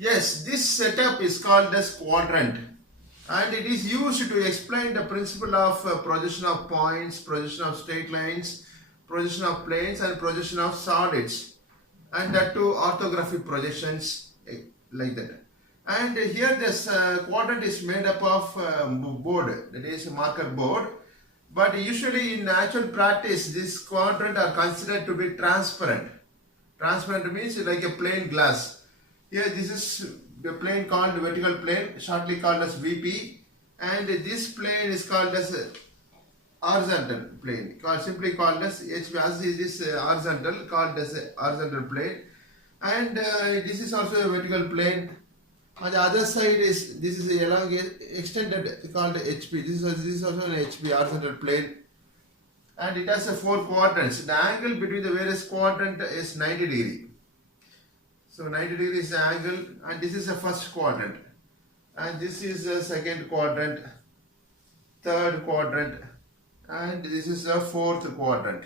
Yes, this setup is called as quadrant and it is used to explain the principle of projection of points, projection of straight lines, projection of planes and projection of solids, and that too orthographic projections like that. And here this quadrant is made up of board, that is marker board, but usually in actual practice this quadrant are considered to be transparent. Transparent means like a plain glass. Here this is the plane called vertical plane, shortly called as VP, and this plane is called as horizontal plane, simply called as HP. As it is horizontal, called as a horizontal plane, and this is also a vertical plane. On the other side is this is a elongated, extended, called HP. This is also an HP, horizontal plane, and it has a 4 quadrants. The angle between the various quadrant is 90 degree. So 90 degree is the angle, and this is the first quadrant, and this is the second quadrant, third quadrant, and this is the fourth quadrant.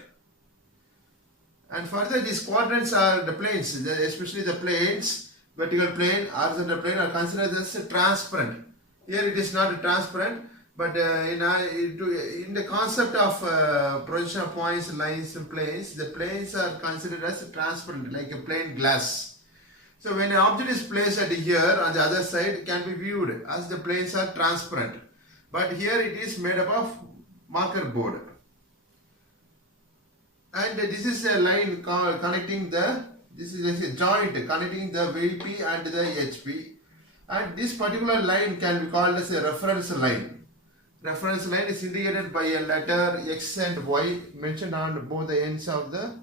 And further, these quadrants are the planes, especially the planes, vertical plane, horizontal plane, are considered as transparent. Here it is not transparent, but in the concept of projection of points, lines, and planes, the planes are considered as transparent, like a plain glass. So when an object is placed at here, on the other side, it can be viewed as the planes are transparent. But here it is made up of marker board. And this is a line connecting this is a joint connecting the VP and the HP. And this particular line can be called as a reference line. Reference line is indicated by a letter X and Y mentioned on both the ends of the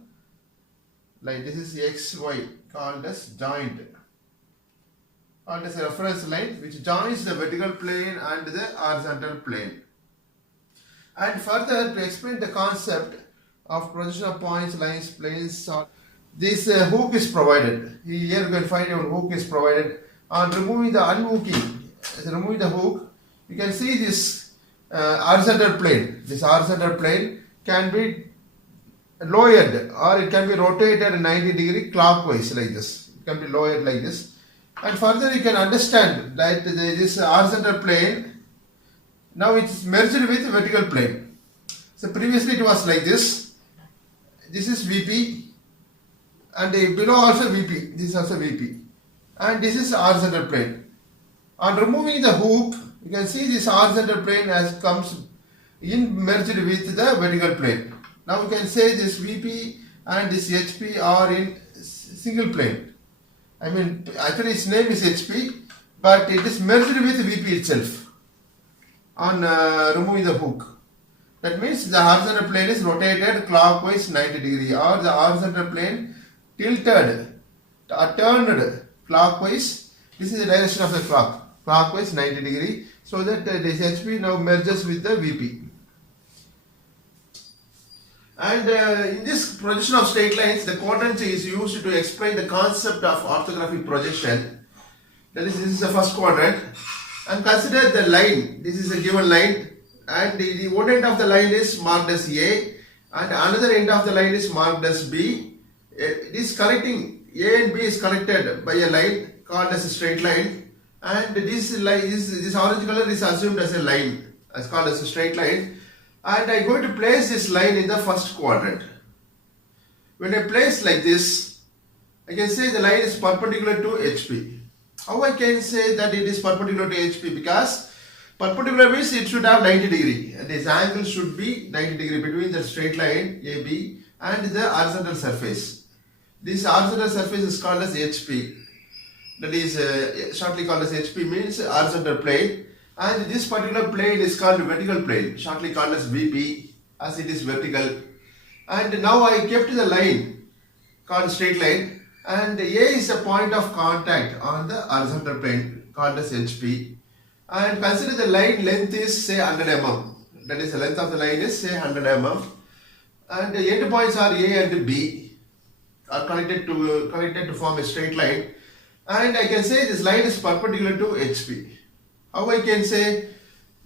line. This is XY, called as joint, called as a reference line which joins the vertical plane and the horizontal plane. And further, to explain the concept of projection of points, lines, planes, this hook is provided. Here you can find your hook is provided. On removing the unhooking, removing the hook, you can see this horizontal plane. This horizontal plane can be lowered or it can be rotated 90 degree clockwise like this. It can be lowered like this. And further you can understand that this horizontal plane, now it is merged with vertical plane. So previously it was like this. This is VP and below also VP. This is also VP. And this is horizontal plane. On removing the hook, you can see this horizontal plane comes in merged with the vertical plane. Now we can say this VP and this HP are in single plane. I mean, actually its name is HP, but it is merged with VP itself on removing the hook. That means the horizontal plane is rotated clockwise 90 degree, or the horizontal plane tilted or turned clockwise. This is the direction of the clock, clockwise 90 degree, so that this HP now merges with the VP. And in this projection of straight lines, the quadrant is used to explain the concept of orthographic projection. That is, this is the first quadrant. And consider the line. This is a given line, and the one end of the line is marked as A, and another end of the line is marked as B. It is connecting, A and B is connected by a line called as a straight line, and this line this orange color is assumed as a line, as called as a straight line. And I am going to place this line in the first quadrant. When I place like this, I can say the line is perpendicular to HP. How I can say that it is perpendicular to HP? Because perpendicular means it should have 90 degree, and this angle should be 90 degree between the straight line AB and the horizontal surface. This horizontal surface is called as HP. That is shortly called as HP, means horizontal plane. And this particular plane is called vertical plane, shortly called as VP, as it is vertical. And now I kept the line called straight line, and A is a point of contact on the horizontal plane called as HP. And consider the line length is say 100 mm. That is, the length of the line is say 100 mm. And the end points are A and B are connected to form a straight line. And I can say this line is perpendicular to HP. How I can say?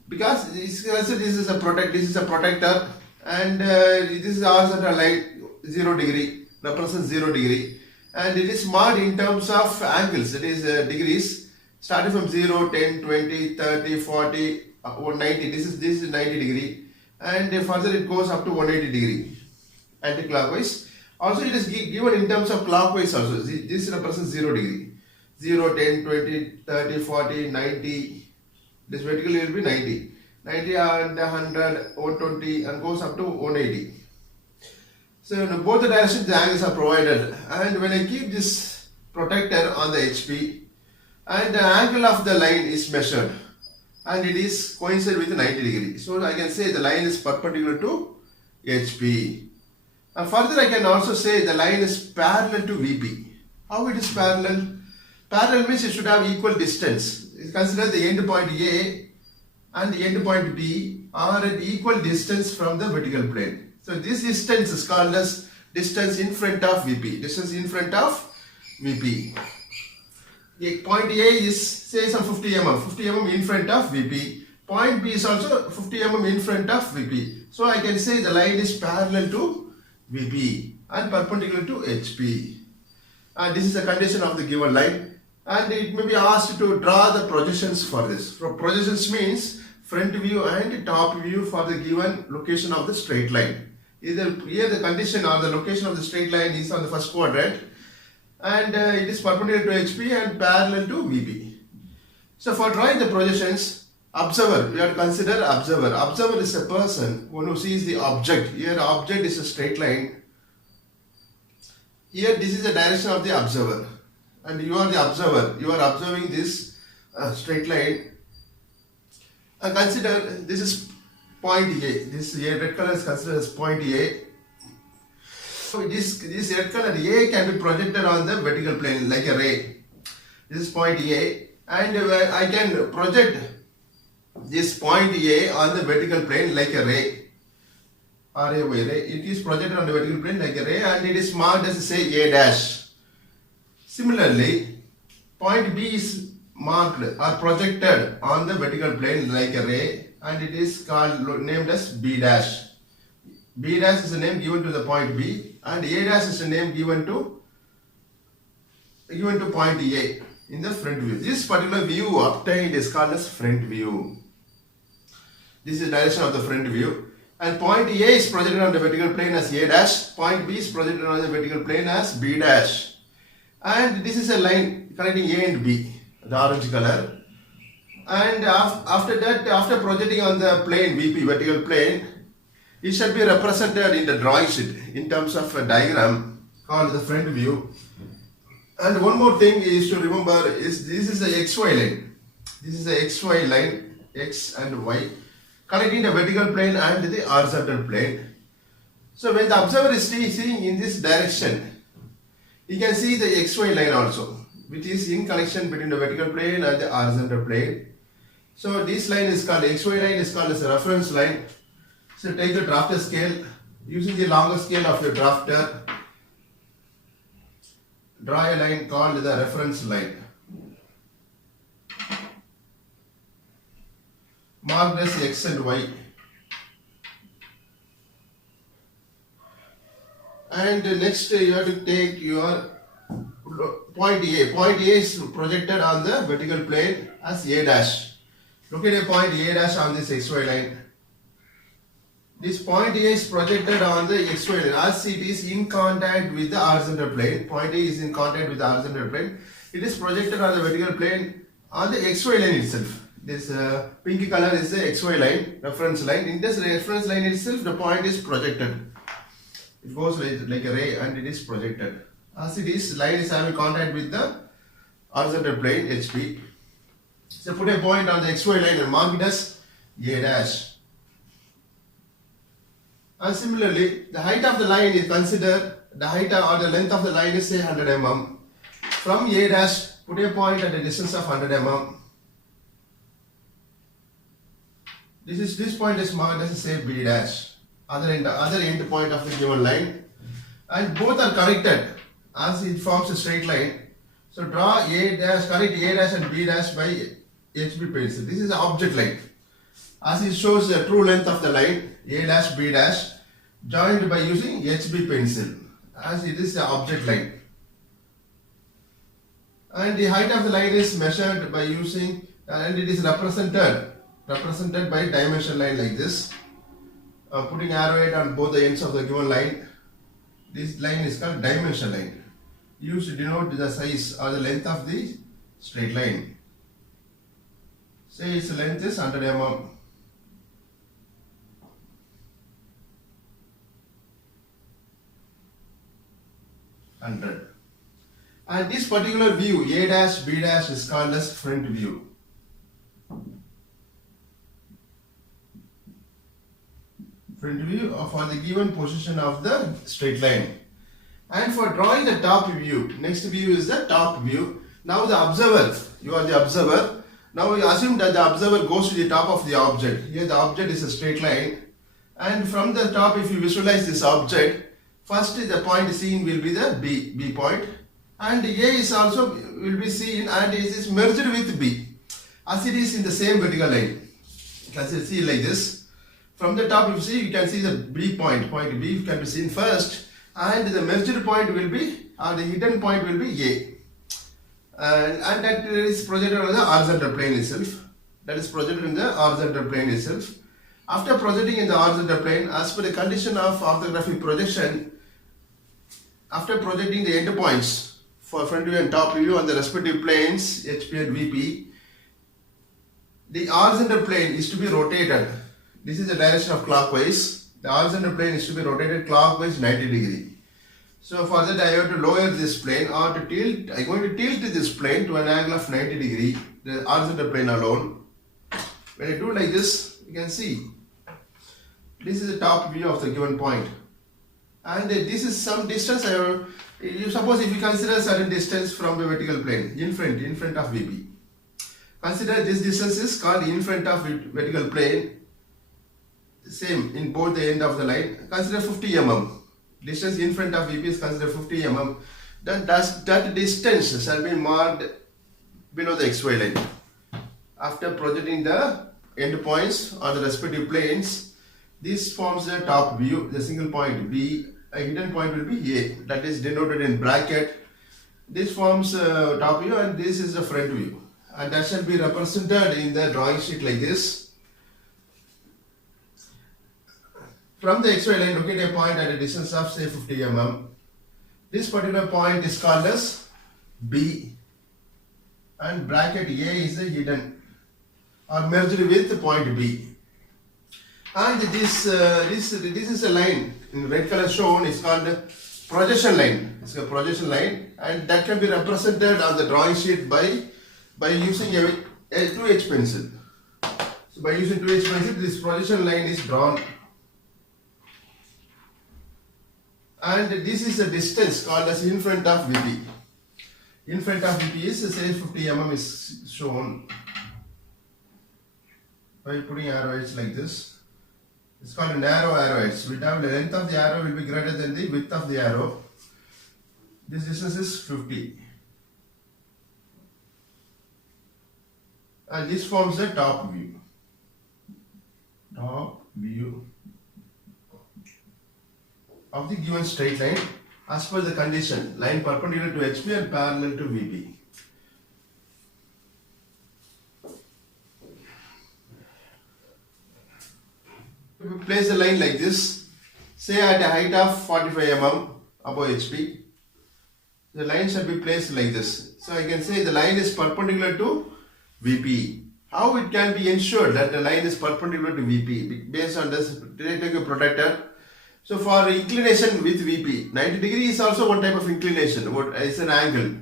Because this is a protector, and this is horizontal line 0 degree, represents 0 degree, and it is marked in terms of angles, that is degrees, starting from 0, 10, 20, 30, 40, 190. This is 90 degree, and further it goes up to 180 degree anti-clockwise. Also it is given in terms of clockwise also. This represents 0 degree. 0, 10, 20, 30, 40, 90. This vertically will be 90. 90 and 100, 120 and goes up to 180. So in both the directions the angles are provided, and when I keep this protector on the HP and the angle of the line is measured and it is coincide with 90 degree. So I can say the line is perpendicular to HP. And further I can also say the line is parallel to VP. How it is parallel? Parallel means it should have equal distance. Consider the end point A and the end point B are at equal distance from the vertical plane. So this distance is called as distance in front of VP. Distance in front of VP. Point A is say some 50 mm. 50 mm in front of VP. Point B is also 50 mm in front of VP. So I can say the line is parallel to VP and perpendicular to HP. And this is the condition of the given line. And it may be asked to draw the projections for this. Projections means front view and top view for the given location of the straight line. Either here the condition or the location of the straight line is on the first quadrant, and it is perpendicular to HP and parallel to VP. So for drawing the projections, observer, we have to consider observer. Observer is a person who sees the object. Here object is a straight line. Here this is the direction of the observer, and you are the observer. You are observing this straight line. And consider this is point A. This red color is considered as point A. So this red color A can be projected on the vertical plane like a ray. This is point A, and I can project this point A on the vertical plane like a ray. Ray. It is projected on the vertical plane like a ray, and it is marked as say A dash. Similarly, point B is marked or projected on the vertical plane like a ray, and it is named as B dash. B dash is a name given to the point B, and A dash is a name given to point A in the front view. This particular view obtained is called as front view. This is the direction of the front view, and point A is projected on the vertical plane as A dash. Point B is projected on the vertical plane as B dash, and this is a line connecting A and B, the orange color. And after that, after projecting on the plane VP, vertical plane, it should be represented in the drawing sheet in terms of a diagram called the front view. And one more thing is to remember is this is the XY line. This is the XY line, X and Y, connecting the vertical plane and the horizontal plane. So when the observer is seeing in this direction, you can see the XY line also, which is in connection between the vertical plane and the horizontal plane. So this line is called, XY line is called as a reference line. So take the drafter scale, using the longer scale of your drafter, draw a line called the reference line, marked as X and Y. And next you have to take your point A. Point A is projected on the vertical plane as A dash. Look at a point A dash on this XY line. This point A is projected on the XY line as it is in contact with the horizontal plane. Point A is in contact with the horizontal plane. It is projected on the vertical plane on the XY line itself. This pink color is the XY line, reference line. In this reference line itself, the point is projected. It goes like a ray and it is projected. As it is, line is having contact with the horizontal plane HP. So put a point on the XY line and mark it as A dash. And similarly, the height of the line is considered, the height or the length of the line is say 100 mm. From A dash, put a point at a distance of 100 mm. This point is marked as say B dash, other end point of the given line, and both are connected as it forms a straight line. So draw A dash, connect A dash and B dash by HB pencil. This is the object line. As it shows the true length of the line, A dash B dash, joined by using HB pencil, as it is the object line. And the height of the line is measured by using, and it is represented by dimension line like this. Putting arrowhead on both the ends of the given line. This line is called dimension line, used to denote the size or the length of the straight line. Say its length is 100 mm. And this particular view, A dash, B dash, is called as front view. Front view for the given position of the straight line. And for drawing the top view, next view is the top view. Now the observer, you are the observer. Now we assume that the observer goes to the top of the object. Here the object is a straight line. And from the top, if you visualize this object, first the point seen will be the B point. And A is also will be seen and it is merged with B, as it is in the same vertical line. As you see like this. From the top, you can see the B point. Point B can be seen first, and the merged point will be, or the hidden point will be A. And that is projected on the horizontal plane itself. That is projected in the horizontal plane itself. After projecting in the horizontal plane, as per the condition of orthographic projection, after projecting the endpoints for front view and top view on the respective planes, HP and VP, the horizontal plane is to be rotated. This is the direction of clockwise. The horizontal plane is to be rotated clockwise 90 degree. So for that I have to lower this plane or to tilt. I am going to tilt this plane to an angle of 90 degree, the horizontal plane alone. When I do like this, you can see this is the top view of the given point. And this is some distance. You suppose if you consider a certain distance from the vertical plane, in front of VP. Consider this distance is called in front of vertical plane. Same in both the end of the line. Consider 50 mm. Distance in front of VP is considered 50 mm. That distance shall be marked below the XY line. After projecting the endpoints on the respective planes, this forms the top view. The single point B, a hidden point will be A. That is denoted in bracket. This forms top view and this is the front view. And that shall be represented in the drawing sheet like this. From the XY line, locate a point at a distance of say 50 mm. This particular point is called as B, and bracket A is the hidden or merged with the point B. And this is a line in red color shown. Is called projection line. It's a projection line, and that can be represented on the drawing sheet by using a 2H pencil. So by using 2H pencil, this projection line is drawn. And this is a distance called as in front of VP. In front of VP is say 50 mm is shown by putting arrows like this. It's called a narrow arrowheads. We have the length of the arrow will be greater than the width of the arrow. This distance is 50. And this forms the top view. Top view of the given straight line as per the condition, line perpendicular to HP and parallel to VP. If we place the line like this, say at a height of 45 mm above HP, the line shall be placed like this. So I can say the line is perpendicular to VP. How it can be ensured that the line is perpendicular to VP? Based on this, take a protractor. So for inclination with VP, 90 degree is also one type of inclination. It's an angle.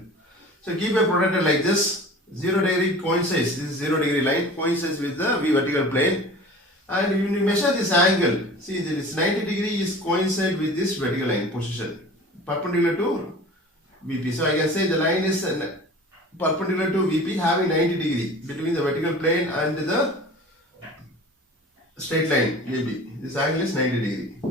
So keep a protractor like this. 0 degree coincides. This is 0 degree line coincides with the V vertical plane. And when you measure this angle, see this 90 degree is coincide with this vertical line position, perpendicular to VP. So I can say the line is perpendicular to VP having 90 degree between the vertical plane and the straight line AB. This angle is 90 degree.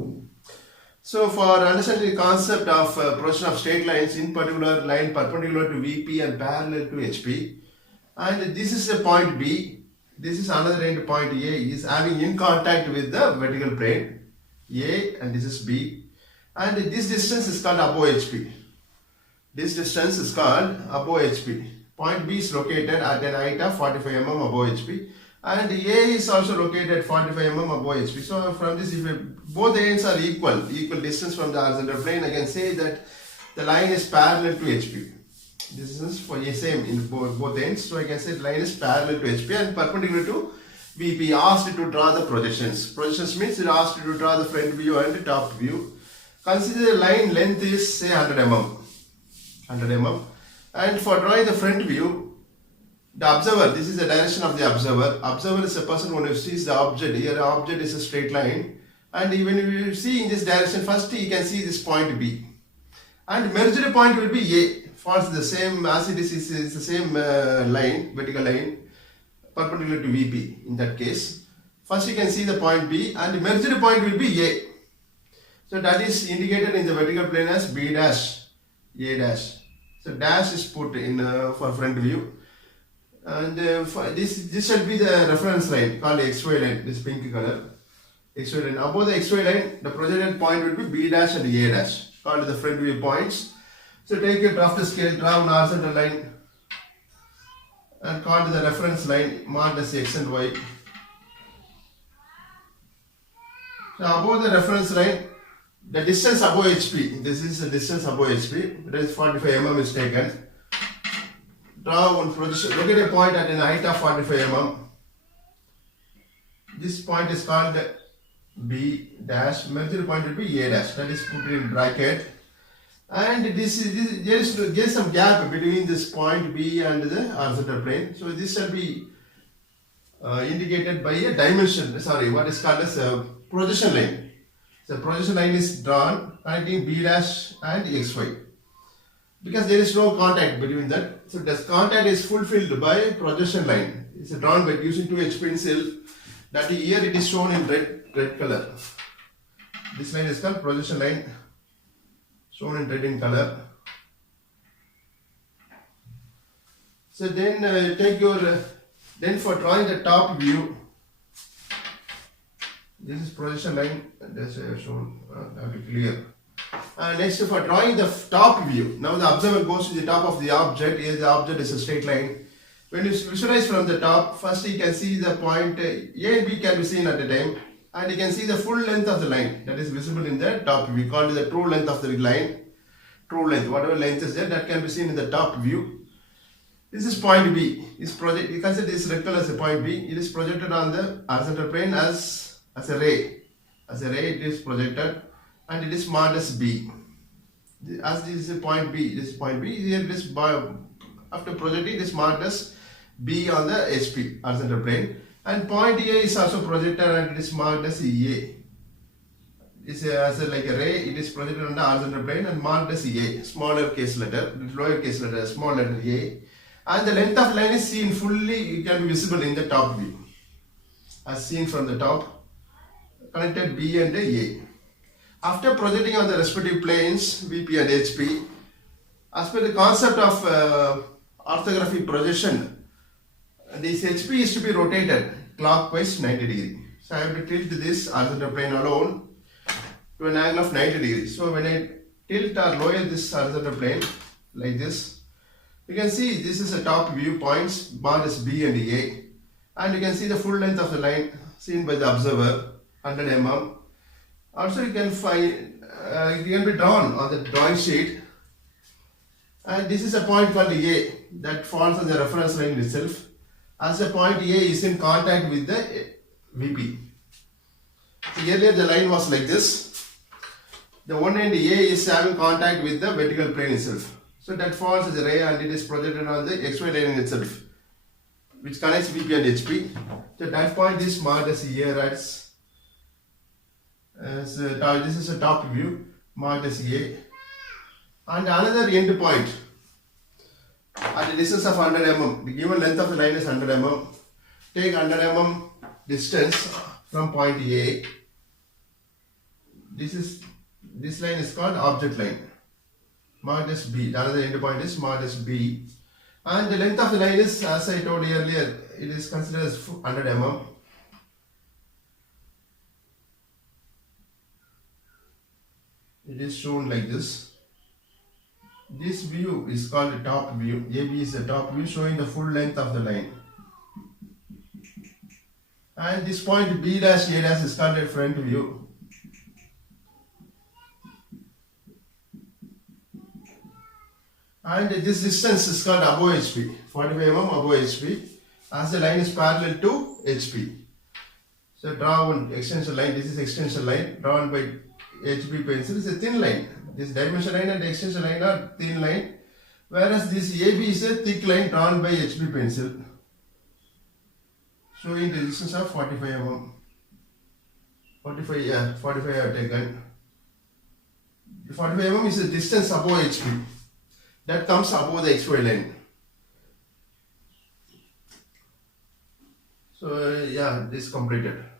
So for understanding the concept of projection of straight lines, in particular line perpendicular to VP and parallel to HP, and this is a point B, this is another end point A is having in contact with the vertical plane A, and this is B, and this distance is called above HP. This distance is called above HP. Point B is located at an height of 45 mm above HP, and A is also located 45 mm above HP. So from this, if both ends are equal distance from the horizontal plane, I can say that the line is parallel to HP. This is for the same in both ends. So I can say the line is parallel to HP and perpendicular to VP. Asked to draw the projections. Projections means it asked to draw the front view and the top view. Consider the line length is say 100 mm. And for drawing the front view, the observer, this is the direction of the observer. Observer is a person who sees the object. Here the object is a straight line. And when you see in this direction, first you can see this point B. And merged point will be A. Falls the same as it is the same line, vertical line, perpendicular to VP in that case. First you can see the point B and merged point will be A. So that is indicated in the vertical plane as B dash, A dash. So dash is put in for front view. And this shall be the reference line called XY line, this pink color. XY line. Above the XY line, the projected point will be B dash and A dash, called the front view points. So take a drafter scale, draw an horizontal line and called the reference line marked as X and Y. So above the reference line, the distance above HP, this is the distance above HP, that is 45 mm is taken. Draw one position, look at a point at a height of 45 mm. This point is called B dash, merged point will be A dash, that is put in bracket. And there is some gap between this point B and the horizontal plane. So this shall be indicated by a dimension, what is called as a projection line. So projection line is drawn connecting B dash and XY. Because there is no contact between that. So this contact is fulfilled by projection line. It's drawn by using 2H pencil. That here it is shown in red color. This line is called projection line, shown in red in color. So then take your, then for drawing the top view, this is projection line, that's shown, that will be clear. Next for drawing the top view, now the observer goes to the top of the object. Here the object is a straight line. When you visualize from the top, first you can see the point A and B can be seen at a time, and you can see the full length of the line that is visible in the top view. We call it the true length of the line. True length, whatever length is there, that can be seen in the top view. This is point B. Is project. You consider this red color as a point B. It is projected on the horizontal plane as a ray. As a ray, it is projected, and it is marked as B. As this is a point B, this is point B. Here this after projecting, it is marked as B on the HP horizontal plane, and point A is also projected and it is marked as A. It's like a ray. It is projected on the horizontal plane and marked as A, smaller case letter, lower case letter, small letter A. And the length of line is seen fully, it can be visible in the top view. As seen from the top, connected B and A. After projecting on the respective planes, VP and HP, as per the concept of orthographic projection, this HP is to be rotated clockwise 90 degrees. So I have to tilt this horizontal plane alone to an angle of 90 degrees. So when I tilt or lower this horizontal plane like this, you can see this is a top view points marked as B and A, and you can see the full length of the line seen by the observer 100 mm. Also you can find it can be drawn on the drawing sheet, and this is a point called A that falls on the reference line itself, as the point A is in contact with the VP. So earlier the line was like this. The one end A is having contact with the vertical plane itself. So that falls as a ray and it is projected on the XY line itself, which connects VP and HP. So that point is marked as here as this is a top view marked as A. And another end point at a distance of 100 mm. The given length of the line is 100 mm. Take 100 mm distance from point A. This line is called object line, marked as B. The another end point is marked as B. And the length of the line is, as I told you earlier, it is considered as 100 mm. It is shown like this. This view is called the top view. AB is the top view showing the full length of the line. And this point B dash A dash is called a front view. And this distance is called above HP, 45 mm above HP, as the line is parallel to HP. So draw one extension line. This is extension line drawn by HB pencil. It's a thin line. This dimension line and extension line are thin line, whereas this AB is a thick line drawn by HB pencil, showing the distance of 45 mm. 45 I have taken. 45 mm is the distance above HP. That comes above the XY line. So yeah, this completed.